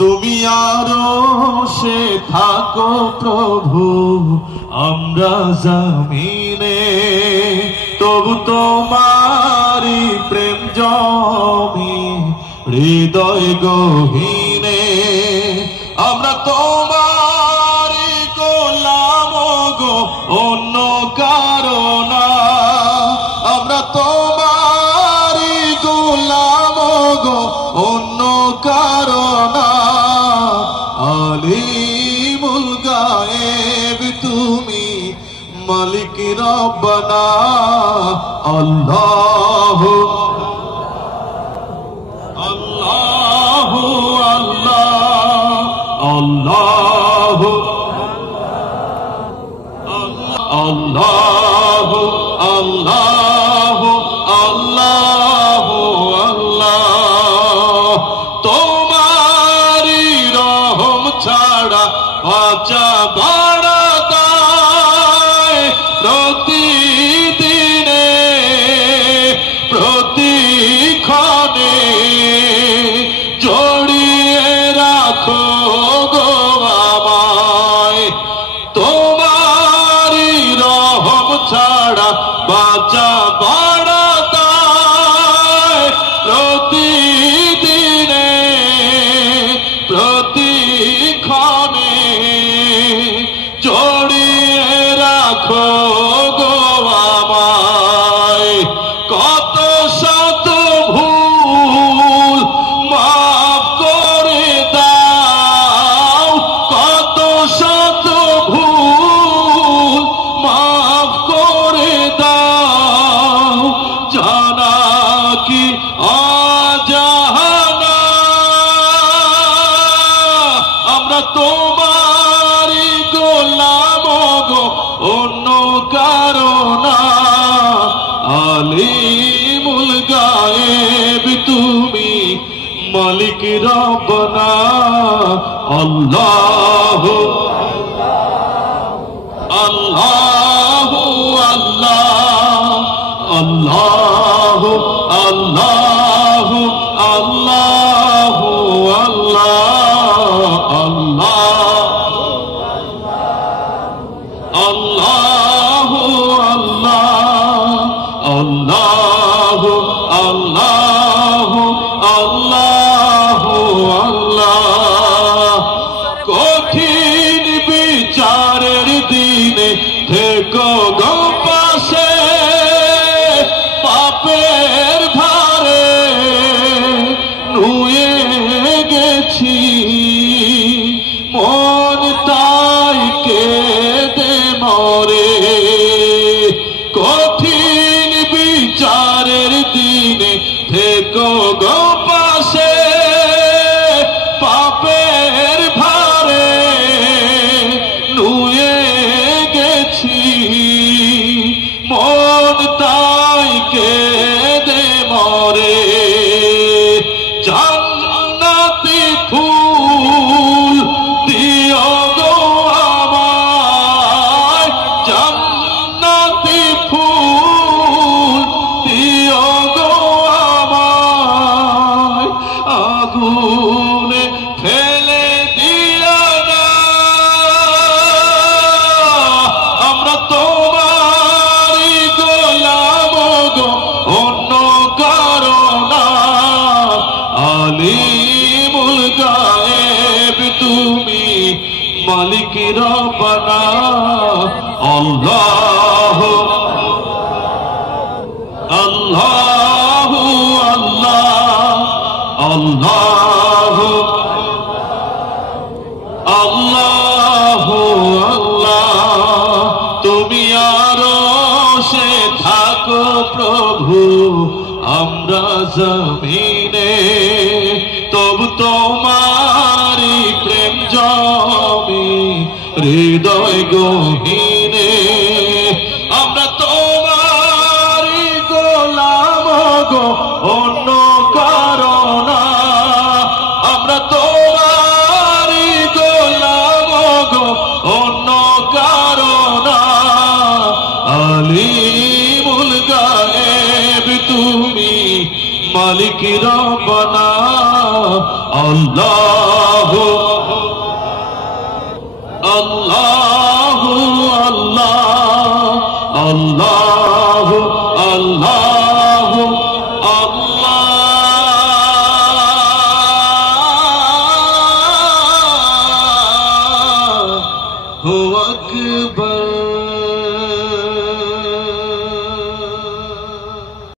তুমি আরশে থাকো প্রভু, আমরা জমিনে, তবু তোমারি প্রেম জমি হৃদয় গহীনে। আমরা তোমারি গোলাম গো, অন্য কারো না। আমরা তোমারি গোলাম গো, অন্য কারো না। আলিমুল গায়েব তুমি, মালিক রব্বানা। আল্লাহু আল্লাহু আল্লাহ, আল্লাহু আল্লাহু আল্লাহু আল্লাহু আল্লাহ। তোমারি রহম ছাড়া বাঁচা বাড়া দায়, প্রতিদিনে প্রতিক্ষণে জড়িয়ে রাখো গো আমায়। তোমারি রহম ছাড়া বাঁচা বাড়া দায়, প্রতিদিনে প্রতিক্ষণে জড়িয়ে রাখো গো আমায়। কত শত ভুল মাফ করে দাও, কত শত ভুল মাফ করে দাও, জানা কি অজানা। আমরা তোমারি গোলাম গো, অন্য কারো না। আলিমুল গায়েব তুমি, মালিক রব্বানা। আল্লাহু আল্লাহু আল্লাহ, আল্লাহু আল্লাহু আল্লাহু আল্লাহ, আল্লাহু আল্লাহ, আল্লাহু আল্লাহু আল্লাহু আল্লাহ। কঠিন বিচারের দিনে থেকো গো পাশে, পাপের ভারে নুয়ে গেছি, মন তাই কেঁদে মরে। কঠিন বিচারের দিনে থেকো গো পাশে, পাপের ভারে নুয়ে গেছি, মন তাই কেঁদে মরে। জান্নাতি ফুল দিও গো আমায়, জান্নাতি ফুল দিও গো আমায়। আগুনে ফেলে দিও না, আমরা তোমারি গোলাম গো, অন্য কারো না। আলিমুল গায়েব তুমি, মালিক রব্বানা। আল্লাহু আল্লাহু আল্লাহ, আল্লাহু আল্লাহু আল্লাহ। তুমি আরশে থাকো প্রভু, আমরা জমিনে, তবু তোমারি প্রেম জমি হৃদয় গহীনে। আমরা তোমারি গোলাম গো, অন্য কারো না। আমরা তোমারি গোলাম গো, অন্য কারো না। আলিমুল গায়েব তুমি, মালিক রব্বানা। আল্লাহু আল্লাহু আল্লাহ আল্লাহু আল্লাহু আল্লাহু আকবার